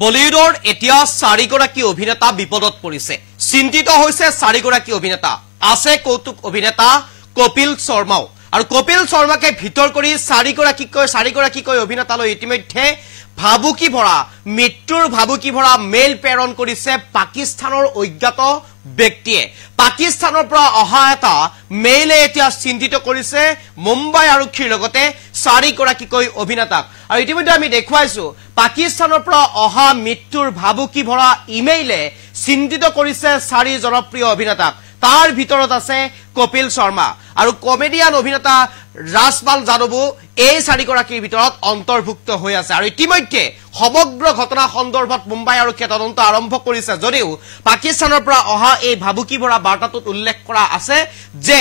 বলিউডৰ এতিয়া 4 গৰাকী অভিনেতা বিপদত পৰিছে চিন্তিত হৈছে 4 গৰাকী অভিনেতা আছে কৌতুক অভিনেতা কপিল শৰ্মাও আৰু কপিল শৰ্মাকে ভিতৰ কৰি 4 গৰাকীকৈ অভিনেতালৈ ইতিমধ্যে ভাবুকি ভৰা মৃত্যুৰ ভাবুকি ভৰা মেইল প্ৰেৰণ কৰিছে পাকিস্তানৰ অজ্ঞাত ব্যক্তিয়ে পাকিস্তানৰ পৰা অহা এটা মেইলে এতিয়া চিন্তিত কৰিছে মুম্বাই আৰক্ষীৰ লগতে 4 গৰাকীকৈ অভিনেতাক আৰু ইতিমধ্যে আমি দেখুৱাইছো পাকিস্তানৰ পৰা অহা মৃত্যুৰ ভাবুকি ভৰা ইমেইলে চিন্তিত কৰিছে 4 জনপ্ৰিয় অভিনেতাক তাৰ ভিতৰত আছে কপিল শৰ্মা আৰু কমেডিয়ান অভিনেতা ৰাজপাল যাদৱো এই 4 গৰাকীৰ ভিতৰত অন্তৰ্ভুক্ত হৈ আছে আৰু ইতিমধ্যে সমগ্ৰ ঘটনা সন্দৰ্ভত মুম্বাই আৰক্ষীয়ে তদন্ত আৰম্ভ কৰিছে যদিও পাকিস্তানৰ পৰা অহা এই ভাবুকি ভৰা বাৰ্তাটোত উল্লেখ কৰা আছে যে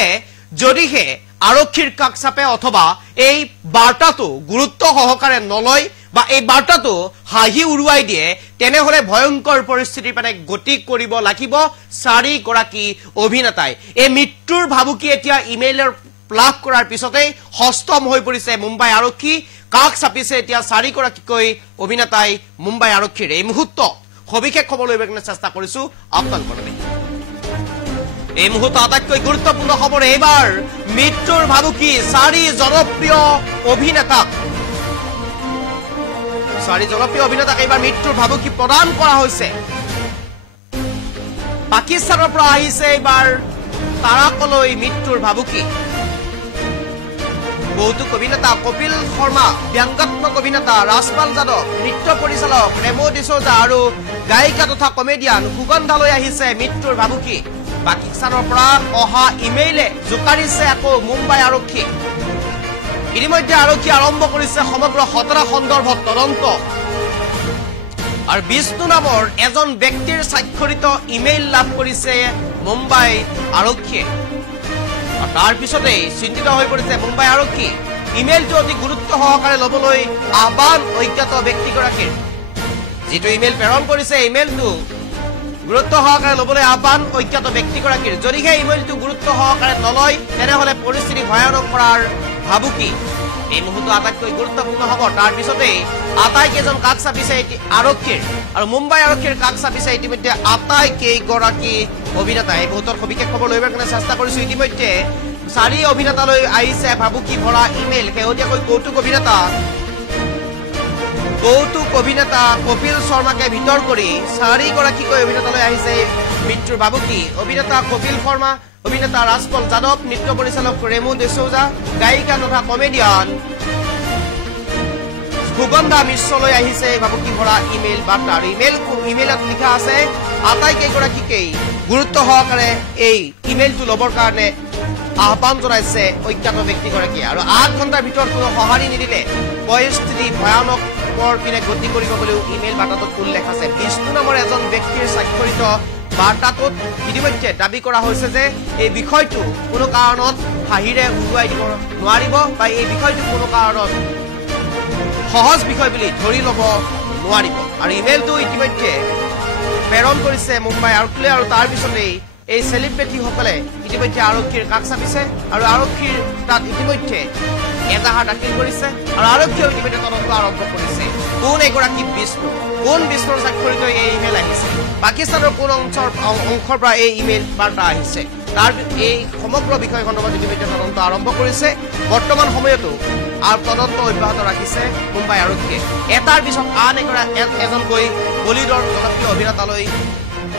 যদিহে আৰক্ষীৰ কাকচাপে অথবা এই বাৰ্তাটো গুৰুত্ব সহকাৰে নলয় বা এই বাৰ্তাটো হাঁহি উৰুৱাই দিয়ে তেনেহলে ভয়ংকৰ পৰিস্থিতিৰ পানে গতি কৰিব লাগিব 4 গৰাকী অভিনেতাই এই মৃত্যুৰ ভাবুকি এতিয়া ইমেইলৰ লাভ কৰাৰ পিছতে হস্তম হৈ পৰিছে মুম্বাই আৰক্ষী কাক চাপিছে এতিয়া 4 গৰাকীকৈ অভিনেতাই মুম্বাই আৰক্ষীৰ এই মুহূৰ্ত সবিশেষ খবৰ লৈ বেগনে চেষ্টা কৰিছো আপোনালোকৰ বাবে এই মুহূৰ্ত আটাইতকৈ গুৰুত্বপূৰ্ণ খবৰ এবাৰ মৃত্যুৰ ভাবুকি 4 জনপ্ৰিয় অভিনেতাক 4 জনপ্ৰিয় অভিনেতাক এবাৰ মৃত্যুৰ ভাবুকি প্ৰদান কৰা হৈছে পাকিস্তানৰ পৰা আহিছে এবাৰ তাৰাকলৈ মৃত্যুৰ ভাবুকি কৌতুক অভিনেতা কপিল শৰ্মা ব্যংগাত্মক অভিনেতা ৰাজপাল যাদৱ নৃত্য পৰিচালক ৰেমো ডিসৌজা আৰু গায়িকা তথা কমেডিয়ান সুগন্ধালৈ আহিছে মৃত্যুৰ ভাবুকি পাকিস্তানৰ পৰা অহা ইমেইলে জোকাৰিছে আকৌ মুম্বাই আৰক্ষী ইতিমধ্যে আৰক্ষী আৰম্ভ কৰিছে সমগ্ৰ ঘটনা সন্দৰ্ভত তদন্ত আৰু বিষ্ণু নামৰ এজন ব্যক্তিৰ স্বাক্ষৰিত ইমেইল লাভ কৰিছে মুম্বাই আৰক্ষীয়ে তাৰ পিছতে চিন্তিত হৈ পৰিছে মুম্বাই আৰক্ষী ইমেইলটো অতি গুৰুত্ব সহকাৰে লবলৈ আহ্বান অজ্ঞাত ব্যক্তিগৰাকীৰ যেটো ইমেইল প্ৰেৰণ কৰিছে ইমেইলটো গুৰুত্ব সহকাৰে লবলৈ আহ্বান অজ্ঞাত ব্যক্তিগৰাকীৰ যদিহে ইমেইলটো গুৰুত্ব সহকাৰে নলয় তেনেহলে পৰিস্থিতি ভয়ানক কৰাৰ ভাবুকি এই মুহূৰ্ত আটাইতকৈ গুৰুত্বপূৰ্ণ হ'ব তাৰ পিছতে আটাইকেইজন কাক চাপিছে আৰক্ষীৰ আৰু মুম্বাই আৰক্ষীৰ কাক চাপিছে ইতিমধ্যে আটাইকেইগৰাকী অভিনেতা এই মুহূৰ্তৰ সবিশেষ খবৰ লৈ কাৰণে চেষ্টা কৰিছো ইতিমধ্যে 4 অভিনেতালৈ আহিছে ভাবুকি ভৰা ইমেইল শেহতীয়াকৈ কৌতুক অভিনেতা কপিল শৰ্মাকে ভিতৰ কৰি 4 গৰাকীকৈ অভিনেতালৈ আহিছে মৃত্যুৰ ভাবুকি অভিনেতা কপিল শৰ্মা অভিনেতা ৰাজপাল যাদৱ নৃত্য পৰিচালক ৰেমো ডিসৌজা গায়িকা তথা কমেডিয়ান সুগন্ধা মিশ্ৰলৈ আহিছে ভাবুকি ভৰা ইমেইল বাৰ্তা আৰু ইমেইলত লিখা আছে আটাইকেইগৰাকীকেই গুৰুত্ব সহকাৰে এই ইমেইলটো ল'বৰ কাৰণে আহ্বান জনাইছে অজ্ঞাত ব্যক্তিগৰাকীয়ে আৰু 8 ঘণ্টাৰ ভিতৰত কোনো সঁহাৰি নিদিলে পৰিস্থিতি ভয়ানকৰ পিনে গতি কৰিব বুলিও ইমেইল বাৰ্তাটোত উল্লেখ আছে বিষ্ণু নামৰ এজন ব্যক্তিৰ স্বাক্ষৰিত বাৰ্তাটোত ইতিমধ্যে দাবী কৰা হৈছে যে এই বিষয়টো কোনো কাৰণত হাঁহিৰে উৰুৱাই দিব নোৱাৰিব বা এই বিষয়টো কোনো কাৰণত সহজ বিষয় বুলি ধৰি ল'ব নোৱাৰিব আৰু ইমেইলটো ইতিমধ্যে প্ৰেৰণ কৰিছে মুম্বাই আৰক্ষীলে আৰু তাৰ পিছতেই এই সেলিব্ৰিটিসকলে ইতিমধ্যে আৰক্ষীৰ কাষ চাপিছে আৰু আৰক্ষীৰ তাত ইতিমধ্যে এজাহাৰ দাখিল কৰিছে আৰু আৰক্ষীয়ে ইতিমধ্যে তদন্ত আৰম্ভ কৰিছে কোন এগৰাকী কোন বিষ্ণুৰ স্বাক্ষৰিত এই ইমেইল আহিছে পাকিস্তানৰ কোন অংশৰ পৰা এই ইমেইল বাৰ্তা আহিছে তাৰ এই সমগ্ৰ বিষয় সন্দৰ্ভত ইতিমধ্যে তদন্ত আৰম্ভ কৰিছে বৰ্তমান সময়তো আৰু তদন্ত অব্যাহত ৰাখিছে মুম্বাই আৰক্ষীয়ে এটাৰ পিছত আন এজনকৈ বলিউডৰ জনপ্ৰিয় অভিনেতালৈ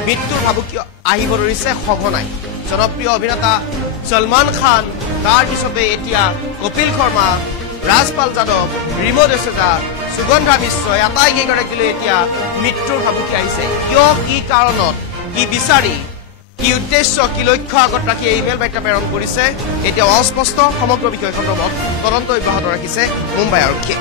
মৃত্যুৰ ভাবুকি আহিব ধৰিছে সঘনাই জনপ্ৰিয় অভিনেতা সলমান খান তাৰ পিছতে এতিয়া কপিল শৰ্মা ৰাজপাল যাদৱ ৰেমো ডিসৌজা সুগন্ধা মিশ্ৰ আটাইকেইগৰাকীলৈ এতিয়া মৃত্যুৰ ভাবুকি আহিছে কিয় কি কাৰণত কি বিচাৰি কি উদ্দেশ্য কি লক্ষ্য আগত ৰাখি এই ইমেইল বাৰ্তা প্ৰেৰণ কৰিছে এতিয়া অস্পষ্ট সমগ্ৰ বিষয় সন্দৰ্ভত তদন্ত অব্যাহত ৰাখিছে মুম্বাই আৰক্ষীয়ে